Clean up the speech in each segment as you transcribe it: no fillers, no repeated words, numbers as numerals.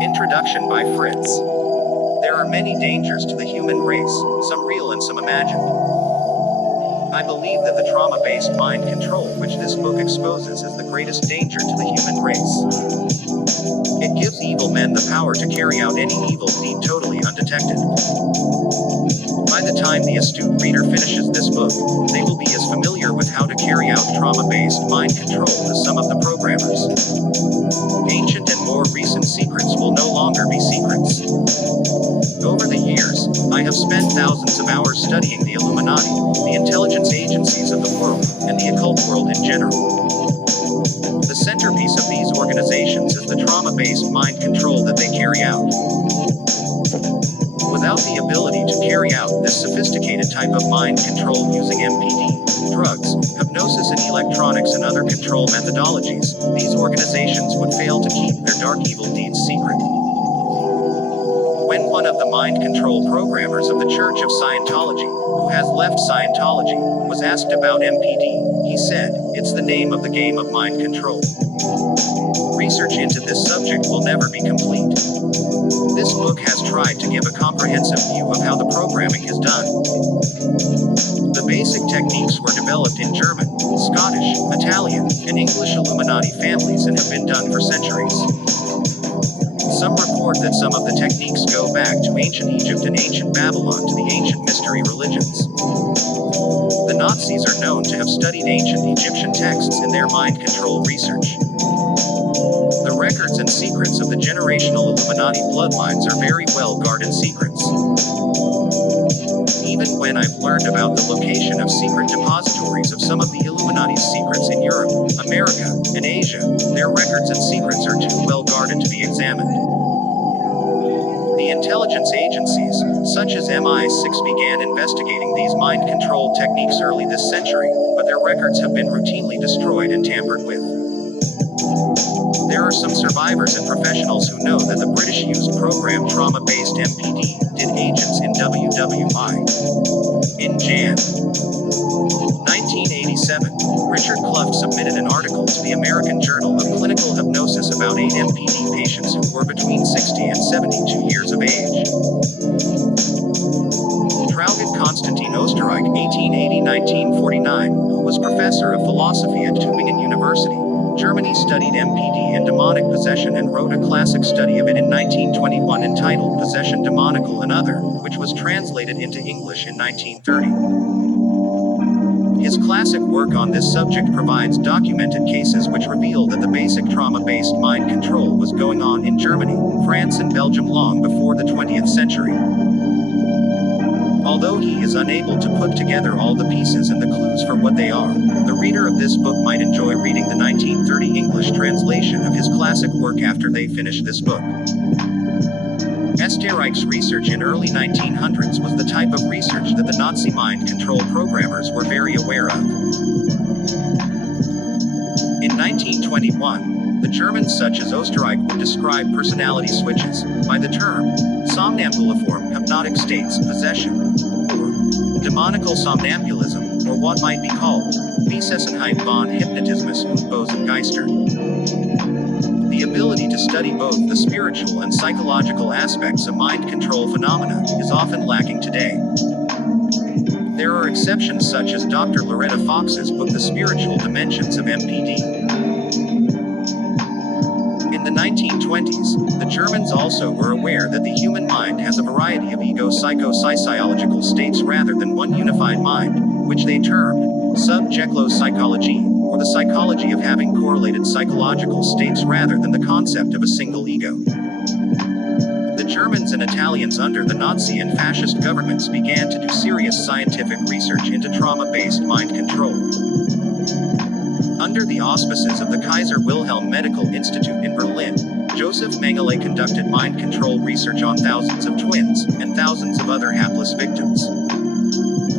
Introduction by Fritz. There are many dangers to the human race, some real and some imagined. I believe that the trauma-based mind control which this book exposes is the greatest danger to the human race. It gives evil men the power to carry out any evil deed totally undetected. By the time the astute reader finishes this book, they will be as familiar with how to carry out trauma-based mind control as some of the programmers. Ancient and more recent secrets will no longer be secrets. Over the years, I have spent thousands of hours studying the Illuminati, the intelligence agencies of the world, and the occult world in general. The centerpiece of these organizations is the trauma-based mind control that they carry out. Without the ability to carry out this sophisticated type of mind control using MPD, drugs, hypnosis and electronics and other control methodologies, these organizations would fail to keep their dark evil deeds secret. When one of the mind control programmers of the Church of Scientology, who has left Scientology, was asked about MPD, he said, "It's the name of the game of mind control." Research into this subject will never be complete. This book has tried to give a comprehensive view of how the programming is done. The basic techniques were developed in German, Scottish, Italian, and English Illuminati families and have been done for centuries. Some report that some of the techniques go back to ancient Egypt and ancient Babylon to the ancient mystery religions. The Nazis are known to have studied ancient Egyptian texts in their mind control research. The records and secrets of the generational Illuminati bloodlines are very well guarded secrets. Even when I've learned about the location of secret depositories of some of the Illuminati's secrets in Europe, America, and Asia, their records and secrets are too well guarded to be examined. The intelligence agencies, such as MI6, began investigating these mind control techniques early this century, but their records have been routinely destroyed and tampered with. There are some survivors and professionals who know that the British used program trauma-based MPD, did agents in WWI. In Jan. 1987, Richard Clough submitted an article to the American Journal of Clinical Hypnosis about 8 MPD patients who were between 60 and 72 years of age. Traugott Konstantin Osterreich, 1880-1949, who was professor of philosophy at Tübingen University, Germany, studied MPD and demonic possession and wrote a classic study of it in 1921 entitled Possession Demonical and Other, which was translated into English in 1930. His classic work on this subject provides documented cases which reveal that the basic trauma-based mind control was going on in Germany, France and Belgium long before the 20th century. Although he is unable to put together all the pieces and the clues for what they are, the reader of this book might enjoy reading the 1930 English translation of his classic work after they finish this book. Oesterreich's research in early 1900s was the type of research that the Nazi mind control programmers were very aware of. In 1921, the Germans such as Oesterreich would describe personality switches by the term somnambuliform hypnotic states, possession, or demonical somnambulism, or what might be called Besessenheit von Hypnotismus und Bosengeister. The ability to study both the spiritual and psychological aspects of mind control phenomena is often lacking today. There are exceptions such as Dr. Loretta Fox's book The Spiritual Dimensions of MPD. In the 1920s, the Germans also were aware that the human mind has a variety of ego-psycho-psychological states rather than one unified mind, which they termed subjectopsychology, or the psychology of having correlated psychological states rather than the concept of a single ego. The Germans and Italians under the Nazi and fascist governments began to do serious scientific research into trauma-based mind control. Under the auspices of the Kaiser Wilhelm Medical Institute in Berlin, Joseph Mengele conducted mind control research on thousands of twins and thousands of other hapless victims.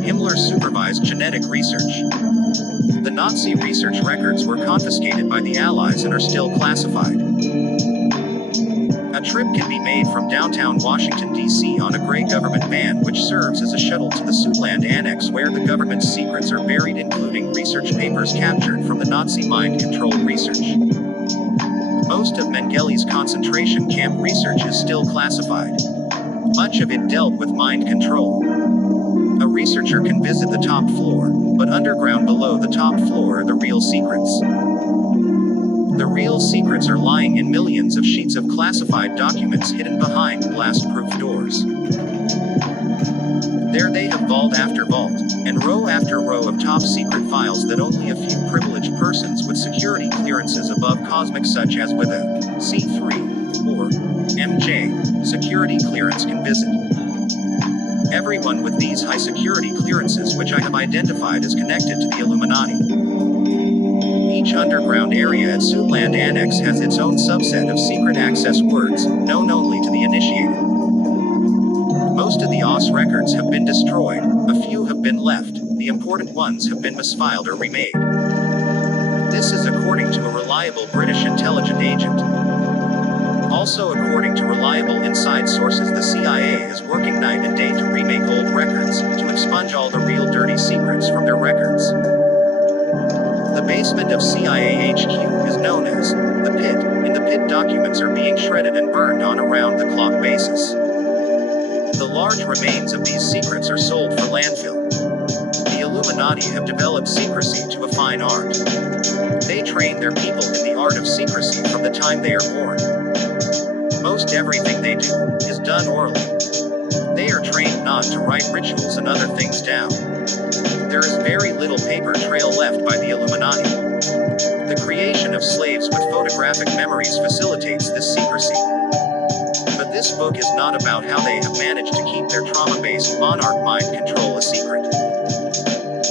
Himmler supervised genetic research. The Nazi research records were confiscated by the Allies and are still classified. A trip can be made from downtown Washington, D.C. on a gray government van which serves as a shuttle to the Suitland Annex where the government's secrets are buried, including research papers captured from the Nazi mind control research. Most of Mengelle's concentration camp research is still classified. Much of it dealt with mind control. A researcher can visit the top floor, but underground below the top floor are the real secrets. The real secrets are lying in millions of sheets of classified documents hidden behind blast-proof doors. There they have vault after vault, and row after row of top-secret files that only a few privileged persons with security clearances above cosmic, such as with a C3 or MJ security clearance, can visit. Everyone with these high security clearances, which I have identified, is connected to the Illuminati. Each underground area at Suitland Annex has its own subset of secret access words, known only to the initiated. Most of the OS records have been destroyed, a few have been left, the important ones have been misfiled or remade. This is according to a reliable British intelligence agent. Also, according to reliable inside sources, the CIA is working night and day to remake old records, to expunge all the real dirty secrets from their records. The basement of CIA HQ is known as the Pit. In the Pit, documents are being shredded and burned on a round-the-clock basis. The large remains of these secrets are sold for landfill. The Illuminati have developed secrecy to a fine art. They train their people in the art of secrecy from the time they are born. Most everything they do is done orally. They are trained not to write rituals and other things down. There is very little paper trail left by the Illuminati. The creation of slaves with photographic memories facilitates this secrecy. But this book is not about how they have managed to keep their trauma-based monarch mind control a secret.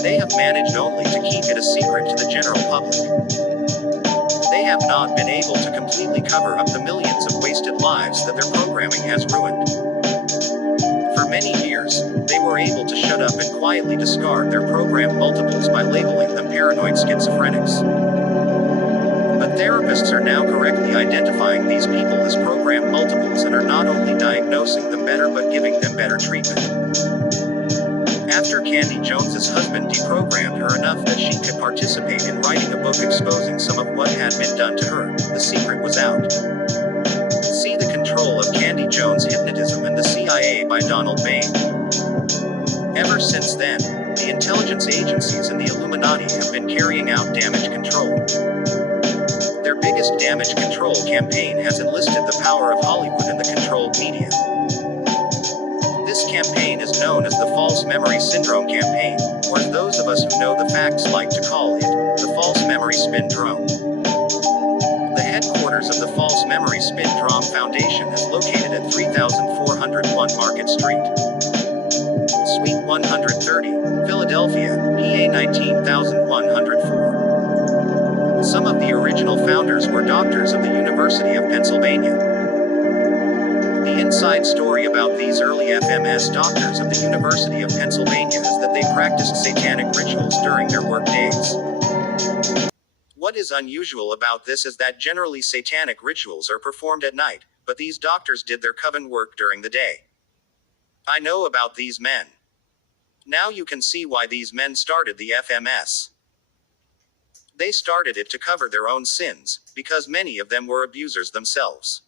They have managed only to keep it a secret to the general public. They have not been able to completely cover up the millions of wasted lives that their programming has ruined. For many years, they were able to shut up and quietly discard their program multiples by labeling them paranoid schizophrenics. But therapists are now correctly identifying these people as program multiples and are not only diagnosing them better but giving them better treatment. After Candy Jones's husband deprogrammed her enough that she could participate in writing a book exposing some of what had been done to her, the secret was out. See The Control of Candy Jones, Hypnotism and the CIA by Donald Bain. Ever since then, the intelligence agencies and the Illuminati have been carrying out damage control. Their biggest damage control campaign has enlisted the power of Hollywood and the controlled media. This campaign is known as the False Memory Syndrome Campaign, or as those of us who know the facts like to call it, the False Memory Spindrome. The headquarters of the False Memory Spindrome Foundation is located at 3401 Market Street, Suite 130, Philadelphia, PA 19104. Some of the original founders were doctors of the University of Pennsylvania. The inside story about these early FMS doctors of the University of Pennsylvania is that they practiced satanic rituals during their work days. What is unusual about this is that generally satanic rituals are performed at night, but these doctors did their coven work during the day. I know about these men. Now you can see why these men started the FMS. They started it to cover their own sins, because many of them were abusers themselves.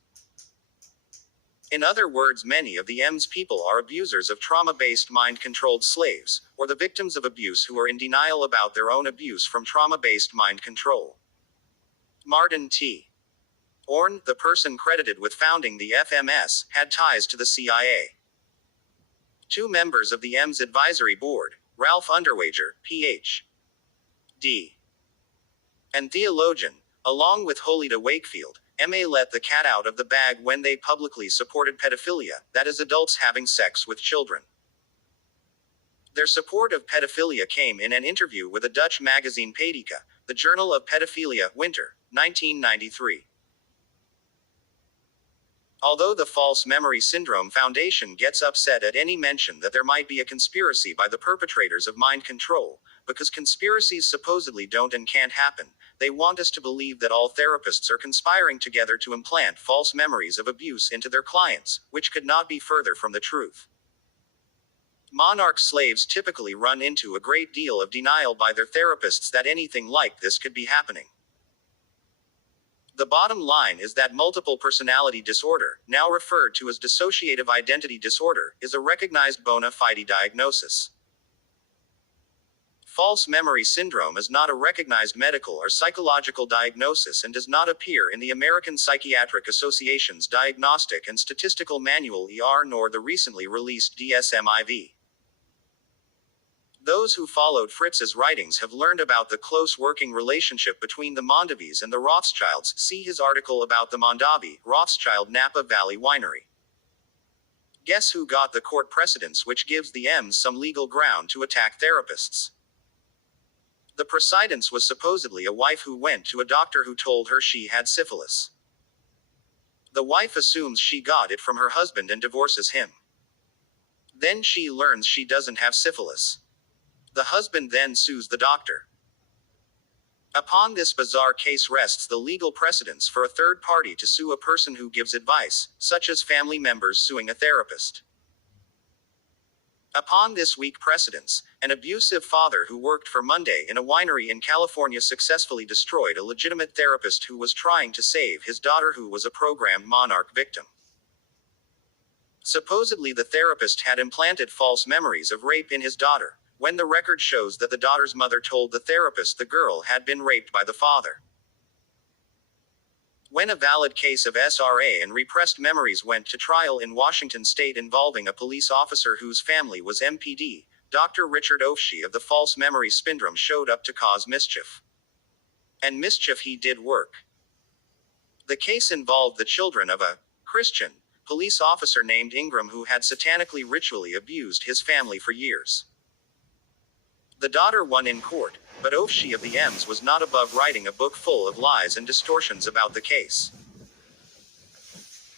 In other words, many of the EMS people are abusers of trauma-based mind-controlled slaves, or the victims of abuse who are in denial about their own abuse from trauma-based mind control. Martin T. Orne, the person credited with founding the FMS, had ties to the CIA. Two members of the EMS advisory board, Ralph Underwager, Ph.D. and theologian, along with Holida Wakefield, M.A. let the cat out of the bag when they publicly supported pedophilia, that is, adults having sex with children. Their support of pedophilia came in an interview with a Dutch magazine Pedika, the Journal of Pedophilia, Winter, 1993. Although the False Memory Syndrome Foundation gets upset at any mention that there might be a conspiracy by the perpetrators of mind control, because conspiracies supposedly don't and can't happen, they want us to believe that all therapists are conspiring together to implant false memories of abuse into their clients, which could not be further from the truth. Monarch slaves typically run into a great deal of denial by their therapists that anything like this could be happening. The bottom line is that multiple personality disorder, now referred to as dissociative identity disorder, is a recognized bona fide diagnosis. False memory syndrome is not a recognized medical or psychological diagnosis and does not appear in the American Psychiatric Association's Diagnostic and Statistical Manual nor the recently released DSM-IV. Those who followed Fritz's writings have learned about the close working relationship between the Mondavis and the Rothschilds. See his article about the Mondavi, Rothschild Napa Valley Winery. Guess who got the court precedents which gives the M's some legal ground to attack therapists? The precedence was supposedly a wife who went to a doctor who told her she had syphilis. The wife assumes she got it from her husband and divorces him. Then she learns she doesn't have syphilis. The husband then sues the doctor. Upon this bizarre case rests the legal precedence for a third party to sue a person who gives advice, such as family members suing a therapist. Upon this weak precedence, an abusive father who worked for Monday in a winery in California successfully destroyed a legitimate therapist who was trying to save his daughter, who was a programmed monarch victim. Supposedly the therapist had implanted false memories of rape in his daughter, when the record shows that the daughter's mother told the therapist the girl had been raped by the father. When a valid case of SRA and repressed memories went to trial in Washington state involving a police officer whose family was MPD, Dr. Richard Ofshe of the false memory syndrome showed up to cause mischief. And mischief he did work. The case involved the children of a Christian police officer named Ingram who had satanically ritually abused his family for years. The daughter won in court, but Ofshe of the M's was not above writing a book full of lies and distortions about the case.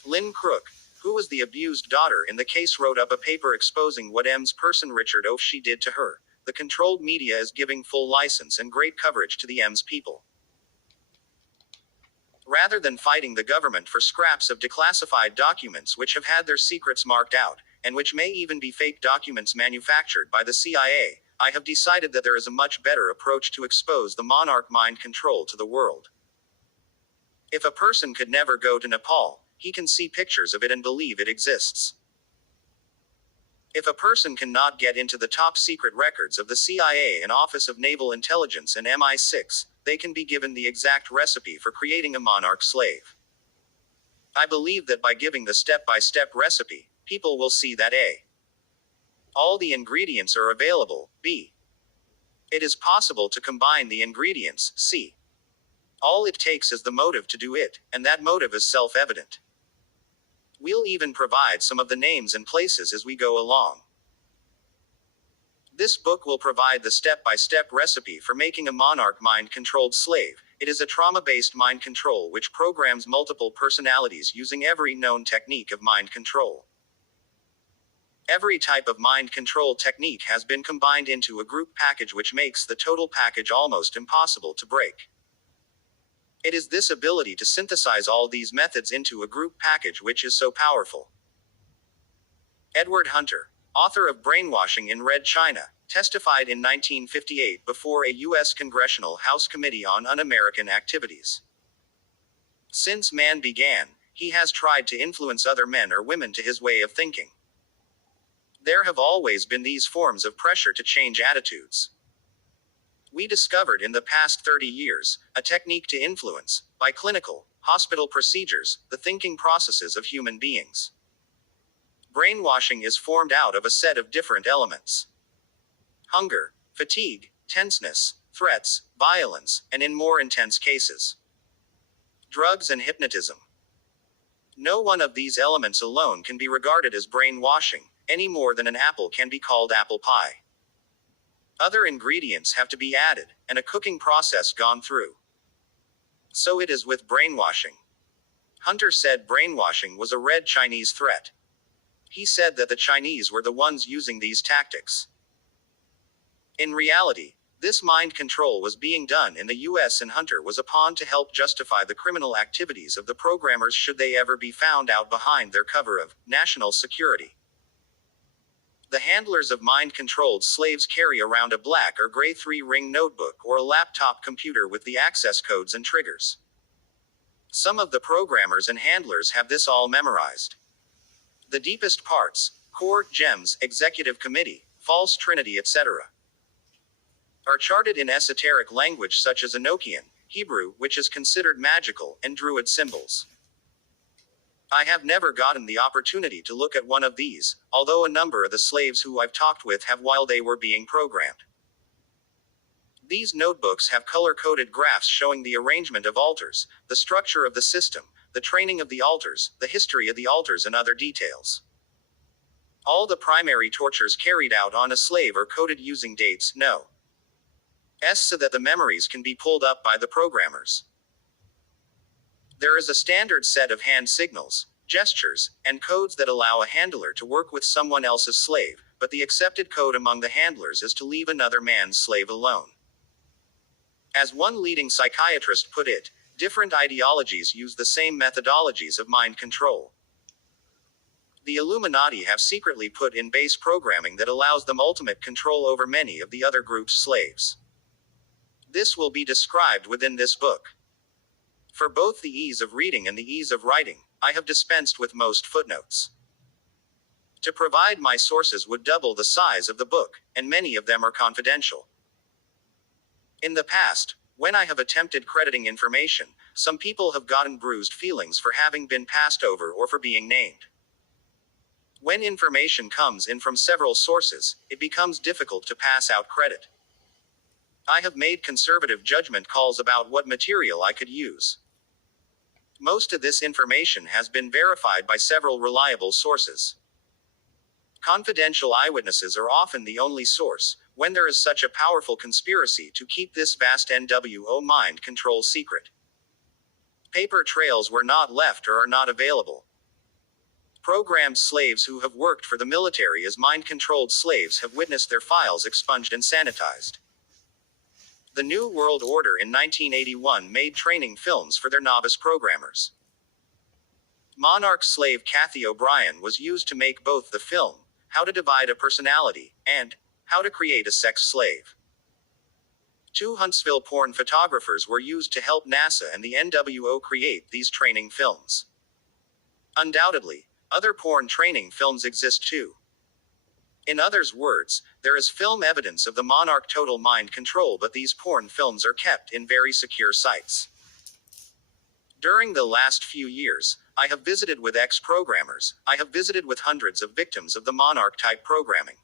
Lynn Crook, who was the abused daughter in the case, wrote up a paper exposing what M's person Richard Ofshe did to her. The controlled media is giving full license and great coverage to the M's people. Rather than fighting the government for scraps of declassified documents which have had their secrets marked out, and which may even be fake documents manufactured by the CIA, I have decided that there is a much better approach to expose the monarch mind control to the world. If a person could never go to Nepal, he can see pictures of it and believe it exists. If a person cannot get into the top secret records of the CIA and Office of Naval Intelligence and MI6, they can be given the exact recipe for creating a monarch slave. I believe that by giving the step-by-step recipe, people will see that A. all the ingredients are available, B. it is possible to combine the ingredients, C. all it takes is the motive to do it, and that motive is self-evident. We'll even provide some of the names and places as we go along. This book will provide the step-by-step recipe for making a monarch mind-controlled slave. It is a trauma-based mind control which programs multiple personalities using every known technique of mind control. Every type of mind control technique has been combined into a group package which makes the total package almost impossible to break. It is this ability to synthesize all these methods into a group package which is so powerful. Edward Hunter, author of Brainwashing in Red China, testified in 1958 before a U.S. Congressional House Committee on Un-American Activities. Since man began, he has tried to influence other men or women to his way of thinking. There have always been these forms of pressure to change attitudes. We discovered in the past 30 years, a technique to influence, by clinical, hospital procedures, the thinking processes of human beings. Brainwashing is formed out of a set of different elements. Hunger, fatigue, tenseness, threats, violence, and in more intense cases, drugs and hypnotism. No one of these elements alone can be regarded as brainwashing, any more than an apple can be called apple pie. Other ingredients have to be added, and a cooking process gone through. So it is with brainwashing. Hunter said brainwashing was a red Chinese threat. He said that the Chinese were the ones using these tactics. In reality, this mind control was being done in the US, and Hunter was a pawn to help justify the criminal activities of the programmers should they ever be found out behind their cover of national security. The handlers of mind-controlled slaves carry around a black or gray 3-ring notebook or a laptop computer with the access codes and triggers. Some of the programmers and handlers have this all memorized. The deepest parts, core, gems, executive committee, false trinity, etc., are charted in esoteric language such as Enochian, Hebrew, which is considered magical, and Druid symbols. I have never gotten the opportunity to look at one of these, although a number of the slaves who I've talked with have while they were being programmed. These notebooks have color-coded graphs showing the arrangement of altars, the structure of the system, the training of the altars, the history of the altars, and other details. All the primary tortures carried out on a slave are coded using dates, no. S so that the memories can be pulled up by the programmers. There is a standard set of hand signals, gestures, and codes that allow a handler to work with someone else's slave, but the accepted code among the handlers is to leave another man's slave alone. As one leading psychiatrist put it, different ideologies use the same methodologies of mind control. The Illuminati have secretly put in base programming that allows them ultimate control over many of the other group's slaves. This will be described within this book. For both the ease of reading and the ease of writing, I have dispensed with most footnotes. To provide my sources would double the size of the book, and many of them are confidential. In the past, when I have attempted crediting information, some people have gotten bruised feelings for having been passed over or for being named. When information comes in from several sources, it becomes difficult to pass out credit. I have made conservative judgment calls about what material I could use. Most of this information has been verified by several reliable sources. Confidential eyewitnesses are often the only source, when there is such a powerful conspiracy to keep this vast NWO mind control secret. Paper trails were not left or are not available. Programmed slaves who have worked for the military as mind-controlled slaves have witnessed their files expunged and sanitized. The New World Order in 1981 made training films for their novice programmers. Monarch slave Kathy O'Brien was used to make both the film, How to Divide a Personality, and How to Create a Sex Slave. 2 Huntsville porn photographers were used to help NASA and the NWO create these training films. Undoubtedly, other porn training films exist too. In others' words, there is film evidence of the Monarch total mind control, but these porn films are kept in very secure sites. During the last few years, I have visited with ex-programmers, I have visited with hundreds of victims of the Monarch-type programming.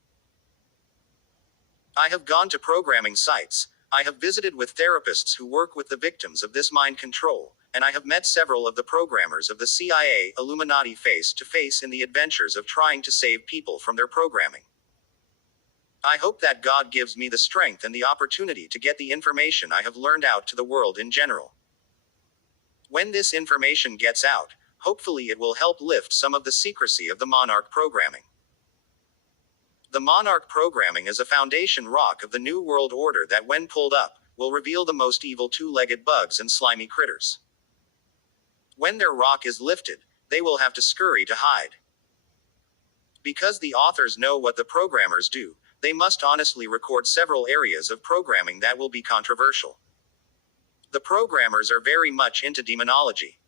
I have gone to programming sites, I have visited with therapists who work with the victims of this mind control, and I have met several of the programmers of the CIA, Illuminati face to face in the adventures of trying to save people from their programming. I hope that God gives me the strength and the opportunity to get the information I have learned out to the world in general. When this information gets out, hopefully it will help lift some of the secrecy of the Monarch programming. The Monarch programming is a foundation rock of the New World Order that, when pulled up, will reveal the most evil two-legged bugs and slimy critters. When their rock is lifted, they will have to scurry to hide. Because the authors know what the programmers do, they must honestly record several areas of programming that will be controversial. The programmers are very much into demonology.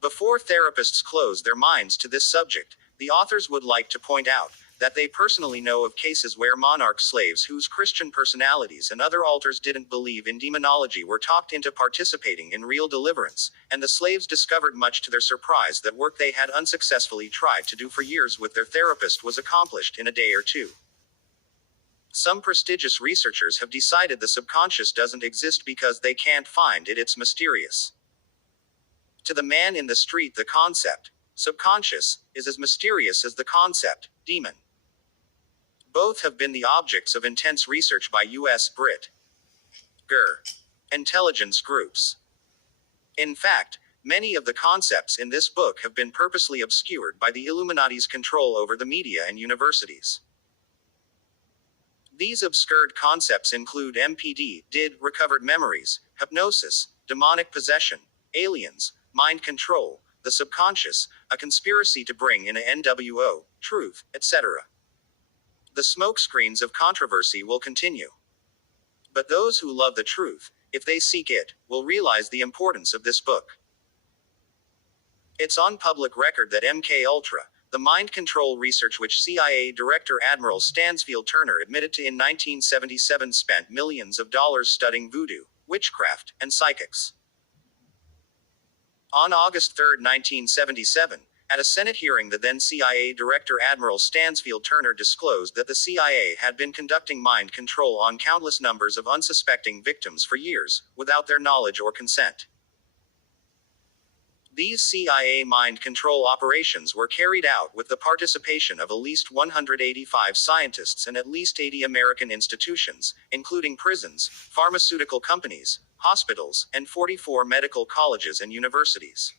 Before therapists close their minds to this subject, the authors would like to point out that they personally know of cases where monarch slaves whose Christian personalities and other alters didn't believe in demonology were talked into participating in real deliverance, and the slaves discovered much to their surprise that work they had unsuccessfully tried to do for years with their therapist was accomplished in a day or two. Some prestigious researchers have decided the subconscious doesn't exist because they can't find it, it's mysterious. To the man in the street, the concept, subconscious, is as mysterious as the concept, demon. Both have been the objects of intense research by U.S. Brit. Ger. Intelligence groups. In fact, many of the concepts in this book have been purposely obscured by the Illuminati's control over the media and universities. These obscured concepts include MPD, DID, recovered memories, hypnosis, demonic possession, aliens, mind control, the subconscious, a conspiracy to bring in a NWO, truth, etc. The smokescreens of controversy will continue. But those who love the truth, if they seek it, will realize the importance of this book. It's on public record that MK Ultra, the mind control research which CIA Director Admiral Stansfield Turner admitted to in 1977, spent millions of dollars studying voodoo, witchcraft, and psychics. On August 3, 1977, at a Senate hearing, the then CIA Director Admiral Stansfield Turner disclosed that the CIA had been conducting mind control on countless numbers of unsuspecting victims for years, without their knowledge or consent. These CIA mind control operations were carried out with the participation of at least 185 scientists and at least 80 American institutions, including prisons, pharmaceutical companies, hospitals, and 44 medical colleges and universities.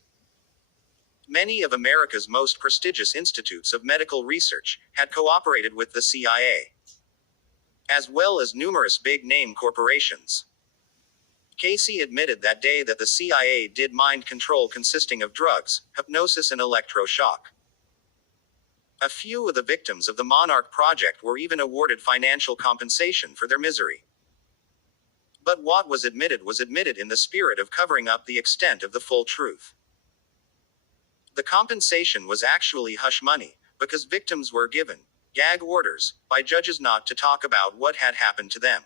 Many of America's most prestigious institutes of medical research had cooperated with the CIA, as well as numerous big-name corporations. Casey admitted that day that the CIA did mind control consisting of drugs, hypnosis, and electroshock. A few of the victims of the Monarch Project were even awarded financial compensation for their misery. But what was admitted in the spirit of covering up the extent of the full truth. The compensation was actually hush money, because victims were given gag orders by judges not to talk about what had happened to them.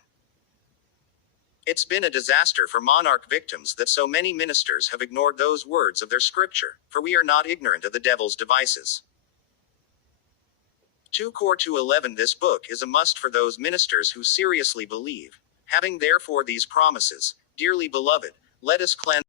It's been a disaster for Monarch victims that so many ministers have ignored those words of their scripture, for we are not ignorant of the devil's devices. 2 Cor 2:11. This book is a must for those ministers who seriously believe, having therefore these promises, dearly beloved, let us cleanse